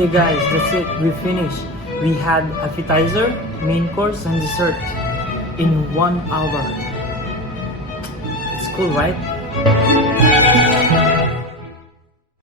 Okay guys, that's it. We finished. We had appetizer, main course, and dessert in 1 hour. It's cool, right?